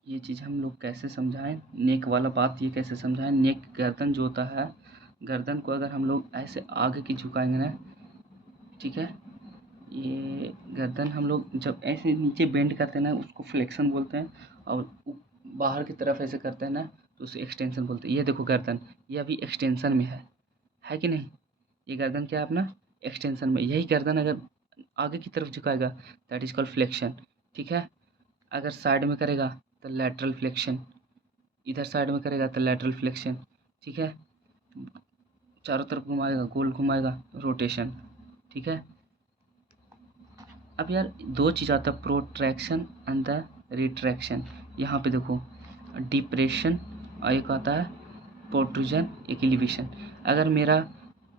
ये चीज़ हम लोग कैसे समझाएं, नेक वाला बात ये कैसे समझाएं। नेक गर्दन जो होता है, गर्दन को अगर हम लोग ऐसे आगे की झुकाएंगे ना, ठीक है, ये गर्दन हम लोग जब ऐसे नीचे बेंड करते हैं ना, उसको फ्लेक्शन बोलते हैं, और बाहर की तरफ ऐसे करते हैं ना, तो उसे एक्सटेंशन बोलते हैं। ये देखो गर्दन, ये अभी एक्सटेंशन में है कि नहीं। ये गर्दन क्या है अपना, एक्सटेंशन में। यही गर्दन अगर आगे की तरफ झुकाएगा, दैट इज कॉल्ड फ्लेक्शन, ठीक है। अगर साइड में करेगा तो लैटरल फ्लेक्शन, इधर साइड में करेगा तो लैटरल फ्लेक्शन, ठीक है। चारों तरफ घुमाएगा, गोल घुमाएगा, रोटेशन, ठीक है। अब यार दो चीज़ आता है, प्रोट्रैक्शन एंड द रिट्रैक्शन। यहाँ पे देखो डिप्रेशन, और एक आता है प्रोट्रूजन, एक एलिवेशन। अगर मेरा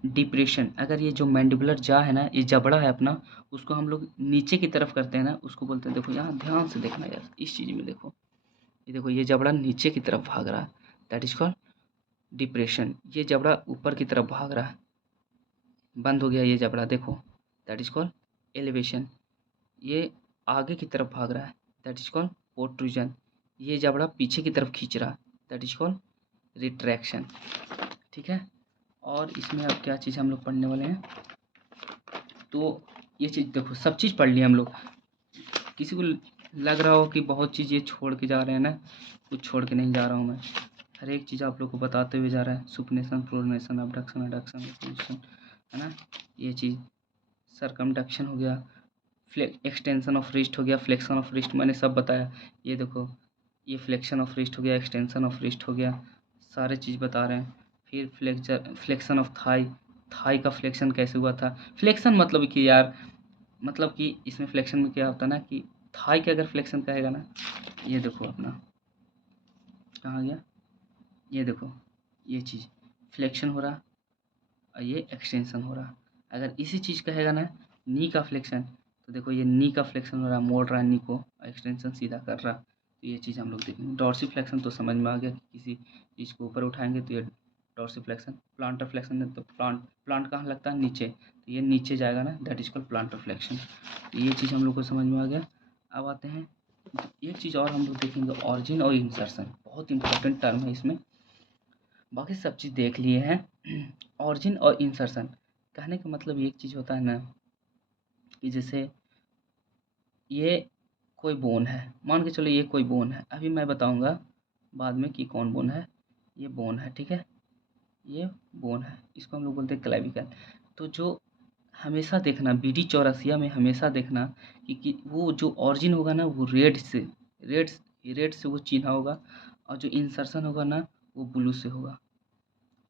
डिप्रेशन, अगर ये जो मैंडिबुलर जा है ना, ये जबड़ा है अपना, उसको हम लोग नीचे की तरफ करते हैं ना, उसको बोलते हैं, देखो यहाँ ध्यान से देखना यार, इस चीज़ में देखो, ये देखो ये जबड़ा नीचे की तरफ भाग रहा है, दैट इज कॉल्ड डिप्रेशन। ये जबड़ा ऊपर की तरफ भाग रहा है, बंद हो गया ये जबड़ा, देखो, दैट इज कॉल्ड एलिवेशन। ये आगे की तरफ भाग रहा है, दैट इज कॉल्ड प्रोट्रूजन। ये जबड़ा पीछे की तरफ खींच रहा है, दैट इज कॉल्ड रिट्रैक्शन, ठीक है। और इसमें अब क्या चीज़ हम लोग पढ़ने वाले हैं, तो ये चीज़ देखो, सब चीज़ पढ़ लिया हम लोग। किसी को लग रहा हो कि बहुत चीज़ ये छोड़ के जा रहे हैं ना, कुछ छोड़ के नहीं जा रहा हूँ मैं, हर एक चीज़ आप लोग को बताते हुए जा रहा है। सुपनेशन, प्रोनेशन, अबडक्शन, एडक्शन, पोजिशन, है ना, ये चीज़ सरकमडक्शन हो गया, एक्सटेंशन ऑफ रिस्ट हो गया, फ्लेक्शन ऑफ रिस्ट मैंने सब बताया। ये देखो, ये फ्लेक्शन ऑफ रिस्ट हो गया, एक्सटेंशन ऑफ रिस्ट हो गया, सारे चीज़ बता रहे हैं। फिर फ्लेक्शन ऑफ थाई, थाई का फ्लेक्शन कैसे हुआ था। फ्लेक्शन मतलब कि यार, मतलब कि इसमें फ्लेक्शन में क्या होता है ना कि थाई के अगर फ्लेक्शन कहेगा ना, ये देखो अपना कहाँ गया, ये देखो ये चीज़ फ्लेक्शन हो रहा और ये एक्सटेंशन हो रहा। अगर इसी चीज़ कहेगा ना नी का फ्लेक्शन, तो देखो ये नी का फ्लेक्शन हो रहा, मोड़ रहा है नी को, एक्सटेंशन सीधा कर रहा। तो ये चीज़ हम लोग देखेंगे। डॉर्सी फ्लेक्शन तो समझ में आ गया कि किसी चीज़ को ऊपर उठाएंगे तो ये डॉर्सी फ्लेक्शन। प्लांटर फ्लेक्शन है तो प्लांट कहाँ लगता है, नीचे, तो ये नीचे जाएगा ना, that is called planter flexion. तो ये चीज़ हम लोग को समझ में आ गया। अब आते हैं एक चीज़ और हम लोग देखेंगे, ऑरिजिन और इंसर्शन, बहुत इंपॉर्टेंट टर्म है इसमें। बाकी सब चीज़ देख लिए हैं। ऑरिजिन और इंसर्शन कहने का मतलब एक चीज़ होता है ना कि जैसे ये कोई बोन है, मान के चलो ये कोई बोन है, अभी मैं बताऊंगा बाद में कि कौन बोन है। ये बोन है, ठीक है, ये बोन है, इसको हम लोग बोलते हैं क्लेविकल। तो जो हमेशा देखना बीडी चौरसिया में हमेशा देखना कि वो जो ऑरिजिन होगा ना वो रेड रेड से वो चिन्हा होगा, और जो इंसर्शन होगा ना वो ब्लू से होगा,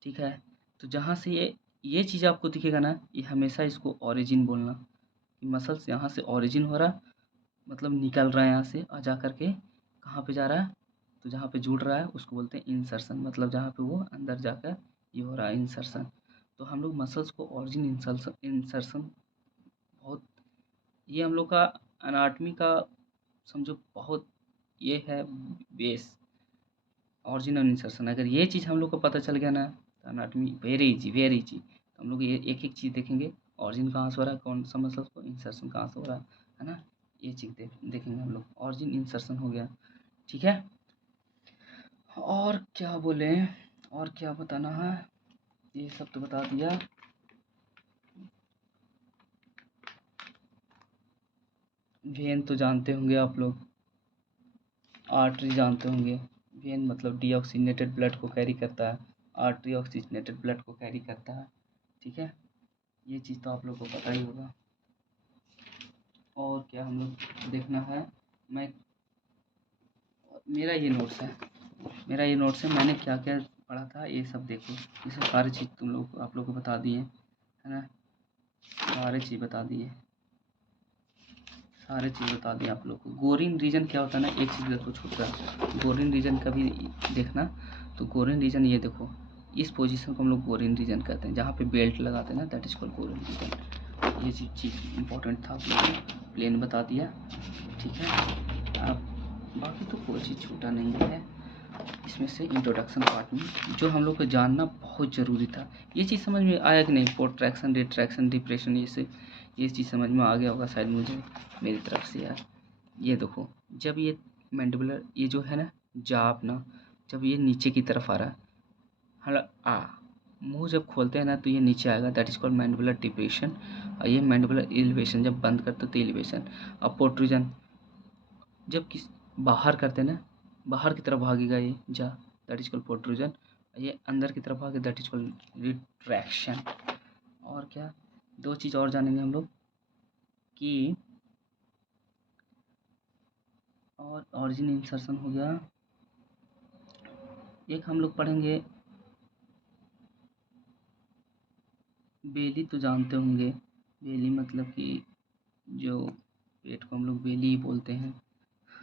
ठीक है। तो जहाँ से ये चीज़ आपको दिखेगा ना, ये हमेशा इसको ओरिजिन बोलना, कि मसल्स यहाँ से ओरिजिन हो रहा, मतलब निकल रहा है यहाँ से और जा कर के कहाँ पे जा रहा है, तो जहाँ पे जुड़ रहा है उसको बोलते हैं इंसर्शन, मतलब जहाँ पे वो अंदर जाकर ये हो रहा है इंसर्शन। तो हम लोग मसल्स को ओरिजिन इंसर्शन बहुत, ये हम लोग का अनाटमी का समझो बहुत ये है बेस, ओरिजिन और इंसर्शन। अगर ये चीज़ हम लोग को पता चल गया ना तो anatomy very easy, very easy. तो हम लोग ये एक एक चीज़ देखेंगे, ओरिजिन कहाँ से हो रहा है, कौन सा मसल को, इंसर्शन कहाँ से हो रहा है ना, ये चीज़ देखेंगे हम लोग। ओरिजिन इंसर्शन हो गया, ठीक है। और क्या बोले, और क्या बताना है, ये सब तो बता दिया। वेन तो जानते होंगे आप लोग, आर्टरी जानते होंगे। वेन मतलब डीऑक्सीनेटेड ब्लड को कैरी करता है, आर्टरी ऑक्सीजनेटेड ब्लड को कैरी करता है, ठीक है। ये चीज़ तो आप लोग को पता ही होगा। और क्या हम लोग देखना है, मैं मेरा ये नोट्स है, मेरा ये नोट्स है, मैंने क्या क्या पढ़ा था ये सब देखो। ये सब सारी चीज़ तुम लोग आप लोग को बता दिए है ना, सारी चीज़ बता दिए, सारे चीज़ बता दिए आप लोग को। गोरिन रीजन क्या होता है ना, एक चीज़ देखो छूट रहा, गोरिन रीजन का भी देखना। तो गोरिन रीजन ये देखो, इस पोजीशन को हम लोग गोरिन रीजन कहते हैं, जहाँ पे बेल्ट लगाते हैं ना, that is called groin region. ये चीज़ इंपॉर्टेंट था आप लोग को, प्लेन बता दिया, ठीक है। अब बाकी तो कोई चीज़ छूटा नहीं है इसमें से। इंट्रोडक्शन पार्ट में जो हम लोग को जानना बहुत ज़रूरी था, ये चीज़ समझ में आया कि नहीं, प्रोट्रैक्शन, रिट्रैक्शन, डिप्रेशन, ये चीज़ समझ में आ गया होगा शायद मुझे, मेरी तरफ से यार। ये देखो, जब ये मैंडिबुलर ये जो है ना जा अपना, जब ये नीचे की तरफ आ रहा है, हला आ मुंह जब खोलते हैं ना तो ये नीचे आएगा, that is called mandibular depression. और ये मैंडिबुलर एलिवेशन, जब बंद करते तो एलिवेशन। अब प्रोट्रूजन जब किस बाहर करते हैं ना, बाहर की तरफ भागेगा ये जा, दैट इज कॉल्ड प्रोट्रूजन। ये अंदर की तरफ भागे, दैट इज कॉल्ड रिट्रैक्शन। और क्या, दो चीज़ और जानेंगे हम लोग कि, और ऑरिजिन इंसर्शन हो गया, एक हम लोग पढ़ेंगे बेली, तो जानते होंगे बेली मतलब कि जो पेट को हम लोग बेली ही बोलते हैं,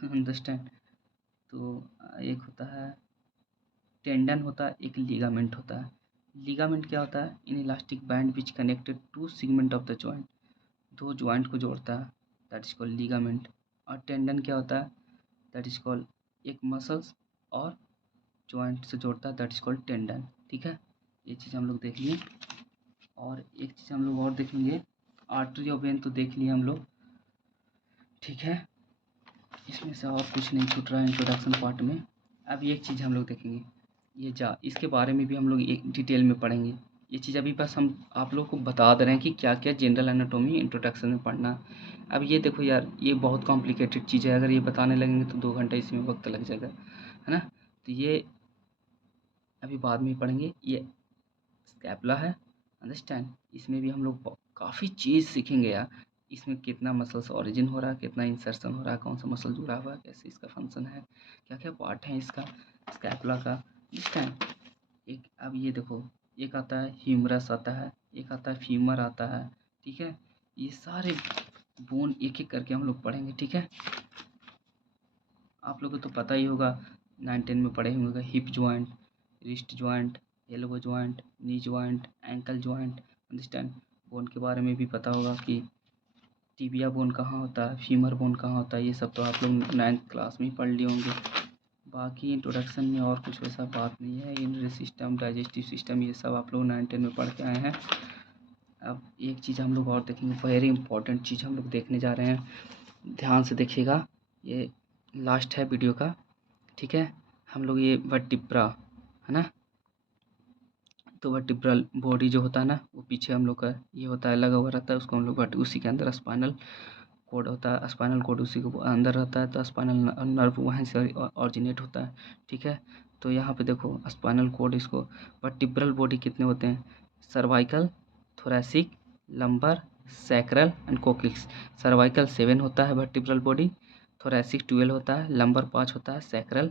अंडरस्टैंड। तो एक होता है टेंडन, होता है एक लिगामेंट होता है। लिगामेंट क्या होता है, in elastic band which connected to segment of the joint, दो जॉइंट को जोड़ता है, दैट इज कॉल्ड लिगामेंट। और टेंडन क्या होता है, दैट इज कॉल्ड एक मसल्स और जॉइंट से जोड़ता है, दैट इज कॉल्ड टेंडन, ठीक है। ये चीज़ हम लोग देख लिए। और एक चीज़ हम लोग और देखेंगे, आर्टरी और वेन तो देख लिए हम लोग, ठीक है। इसमें से और कुछ नहीं छूट रहा है इंट्रोडक्शन पार्ट में। अब एक चीज़ हम लोग देखेंगे, ये जा, इसके बारे में भी हम लोग एक डिटेल में पढ़ेंगे। ये चीज़ अभी बस हम आप लोग को बता दे रहे हैं कि क्या क्या जनरल एनाटॉमी इंट्रोडक्शन में पढ़ना। अब ये देखो यार, ये बहुत कॉम्प्लिकेटेड चीज़ है, अगर ये बताने लगेंगे तो 2 घंटा इसमें वक्त लग जाएगा, है ना। तो ये अभी बाद में पढ़ेंगे। ये स्कैपुला है, अंडरस्टैंड। इसमें भी हम लोग काफ़ी चीज़ सीखेंगे यार। इसमें कितना मसल्स ओरिजिन हो रहा है, कितना इंसर्शन हो रहा है, कौन सा मसल जुड़ा हुआ है, कैसे इसका फंक्शन है, क्या क्या पार्ट है इसका स्कैपुला का, इस टाइम एक। अब ये देखो, एक आता है ह्यूमरस आता है, एक आता है फीमर आता है, ठीक है। ये सारे बोन एक एक करके हम लोग पढ़ेंगे, ठीक है। आप लोगों को तो पता ही होगा, 9-10 में पढ़े होंगे hip joint, wrist joint, elbow joint, knee joint, ankle joint, understand. Bone के बारे में भी पता होगा कि टिबिया बोन कहाँ होता है, फीमर बोन कहाँ होता है, ये सब तो आप लोग 9th क्लास में ही पढ़ लिए होंगे। बाकी इंट्रोडक्शन में और कुछ वैसा बात नहीं है। यूरिनरी सिस्टम, डाइजेस्टिव सिस्टम, ये सब आप लोग 9-10 में पढ़ के आए हैं। अब एक चीज़ हम लोग और देखेंगे, वेरी इंपॉर्टेंट चीज़ हम लोग देखने जा रहे हैं, ध्यान से देखिएगा। ये लास्ट है वीडियो का, ठीक है। हम लोग ये वर्टिब्रा है ना, तो वर्टिब्रल बॉडी जो होता है ना, वो पीछे हम लोग का ये होता है, लगा हुआ रहता है, उसको हम लोग उसी के अंदर स्पाइनल कोड होता है, स्पाइनल कोड उसी के अंदर रहता है, तो स्पाइनल नर्व वहीं से ऑरिजिनेट होता है, ठीक है। तो यहाँ पे देखो स्पाइनल कोड, इसको वर्टिब्रल बॉडी कितने होते हैं, cervical, thoracic, lumbar, sacral and coccyx. Cervical 7 होता है वर्टिब्रल बॉडी, थोरैसिक 12 होता है, लंबर 5 होता है, सैक्रल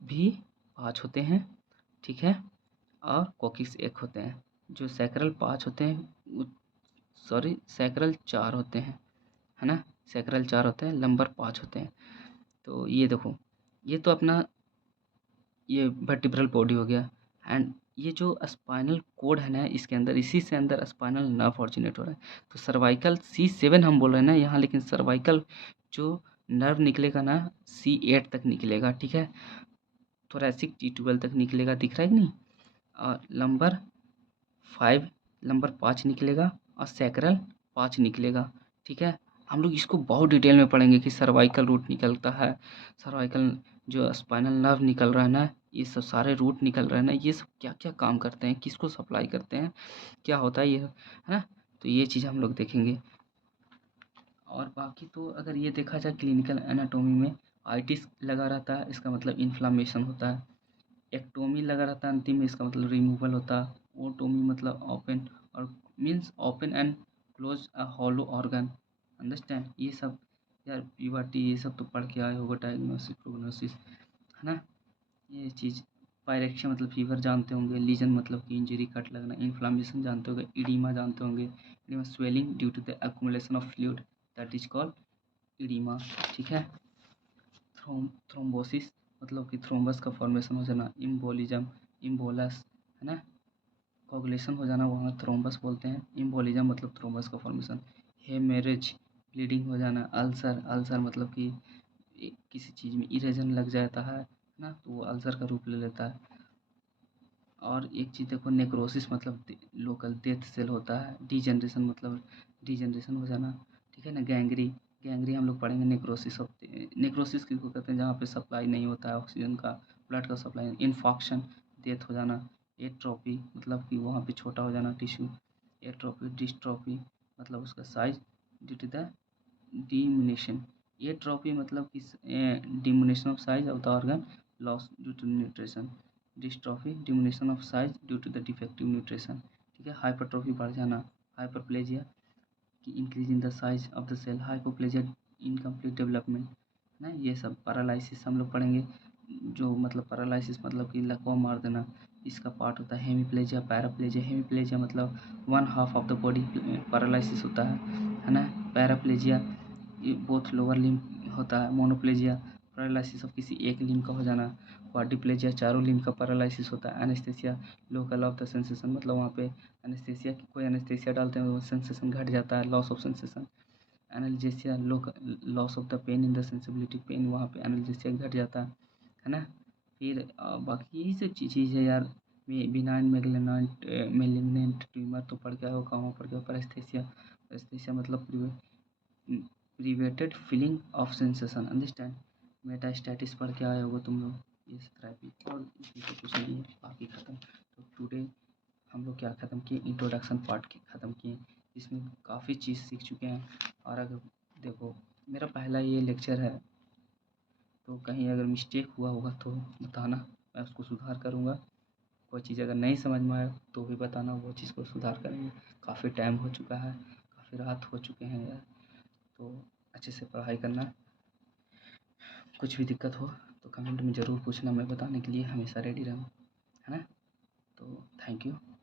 भी 5 होते हैं, ठीक है। और कोक्लिक्स 1 होते हैं। जो सैक्रल 5 होते हैं, सॉरी सैक्रल 4 होते हैं, है ना। सैक्रल 4 होते हैं, लंबर 5 होते हैं। तो ये देखो, ये तो अपना ये वर्टिब्रल बॉडी हो गया। एंड ये जो स्पाइनल कोड है ना, इसके अंदर, इसी से अंदर स्पाइनल नर्व ऑरिजिनेट हो रहा है। तो सर्वाइकल C7 हम बोल रहे हैं ना यहाँ, लेकिन सर्वाइकल जो नर्व निकलेगा ना, C8 तक निकलेगा, ठीक है। थोरैसिक T12 तक निकलेगा, दिख रहा है कि नहीं। और लंबर 5, लंबर 5 निकलेगा, और सैक्रल 5 निकलेगा, ठीक है। हम लोग इसको बहुत डिटेल में पढ़ेंगे कि सर्वाइकल रूट निकलता है, सर्वाइकल जो स्पाइनल नर्व निकल रहा है ना, ये सब सारे रूट निकल रहे हैं ना, ये सब क्या क्या काम करते हैं, किसको सप्लाई करते हैं, क्या होता है ये, है ना। तो ये चीज़ हम लोग देखेंगे। और बाकी तो अगर ये देखा जाए क्लिनिकल एनाटोमी में, आइटिस लगा रहता है, इसका मतलब इन्फ्लामेशन होता है। एक्टोमी लगा रहता है अंतिम में, इसका मतलब रिमूवल होता है। ओटोमी मतलब ओपन, और means open and close a hollow organ, understand. ये सब यार पीवाटी ये सब तो पढ़ के आए होगा, डायग्नोसिस प्रोग्नोसिस, है ना। ये चीज़ पायरेक्शिया मतलब फीवर जानते होंगे, लीजन मतलब कि इंजरी, कट लगना, इन्फ्लामेशन जानते होंगे, इडीमा जानते होंगे, oedema swelling due to the accumulation of fluid, that is called oedema, ठीक है। थ्रोम्बोसिस मतलब कि थ्रोम्बस का फॉर्मेशन हो जाना, इम्बोलिज्म, इम्बोलस, है ना, कोगुलेशन हो जाना, वहाँ थ्रोम्बस बोलते हैं। इम्बोलिज्म मतलब थ्रोम्बस का फॉर्मेशन। हेमरेज ब्लीडिंग हो जाना। अल्सर, अल्सर मतलब कि किसी चीज़ में इरेजन लग जाता है ना, तो वो अल्सर का रूप ले लेता है। और एक चीज़ देखो, नेक्रोसिस मतलब लोकल डेथ सेल होता है। डिजनरेशन मतलब डिजनरेशन हो जाना, ठीक है ना। गैंग्री, गैंग्री हम लोग पढ़ेंगे। नेक्रोसिस नेक्रोसिस किसको कहते हैं, जहाँ पे सप्लाई नहीं होता है ऑक्सीजन का, ब्लड का सप्लाई। इन्फॉक्शन, डेथ हो जाना। एट्रोपी मतलब कि वहाँ पे छोटा हो जाना टिश्यू। एट्रोपी, डिस्ट्रोपी मतलब उसका size due to the diminution. Atrophy मतलब कि diminution of size of the organ loss due to nutrition. Dystrophy, diminution of size due to the defective nutrition, ठीक है। हाइपरट्रॉफी, बढ़ जाना। हाइपरप्लेजिया कि increase in the size of the cell. Hypoplasia, incomplete development, है ना। ये सब paralysis हम लोग पढ़ेंगे, जो मतलब पैरालिसिस मतलब कि लकवा मार देना, इसका पार्ट होता है। Hemiplegia, paraplegia. हेमीप्लेजिया मतलब 1/2 ऑफ द बॉडी पैरालिसिस होता है ना। पैराप्लेजिया ये बोथ लोअर लिम्ब होता है। मोनोप्लेजिया, पैरालिसिस ऑफ किसी एक लिम्ब का हो जाना। क्वाड्रिप्लेजिया, चारों लिम्ब का पैरालिसिस होता है। Anaesthesia, local of the sensation मतलब वहाँ पे एनेस्थेसिया, कोई एनेस्थेसिया डालते हैं वो सेंसेशन घट जाता है, loss of sensation. Analgesia, loss of the pain in the sensibility, pain वहाँ पे एनाल्जेसिया घट जाता है ना। फिर बाकी यही सब चीज़ है यार। बिनाइन मेलिग्नेंट ट्यूमर तो पढ़ के आओ, कहाँ पढ़ के आओ। पैरेस्थेसिया, पैरेस्थेसिया मतलब प्रिवेटेड फीलिंग ऑफ सेंसेशन, अंडरस्टैंड। मेटास्टैटिस पढ़ के आए होगे तुम लोग। ये थेरेपी और इसमें तो कुछ नहीं है, बाकी ख़त्म। तो टुडे हम लोग क्या ख़त्म किए, इंट्रोडक्शन पार्ट के ख़त्म किए, इसमें काफ़ी चीज़ सीख चुके हैं। और अगर देखो, मेरा पहला ये लेक्चर है, तो कहीं अगर मिस्टेक हुआ होगा तो बताना, मैं उसको सुधार करूँगा। कोई चीज़ अगर नहीं समझ में आए तो भी बताना, वो चीज़ को सुधार करेंगे। काफ़ी टाइम हो चुका है, काफ़ी रात हो चुके हैं यार, तो अच्छे से पढ़ाई करना। कुछ भी दिक्कत हो तो कमेंट में ज़रूर पूछना, मैं बताने के लिए हमेशा रेडी रहूँ, है ना। तो थैंक यू।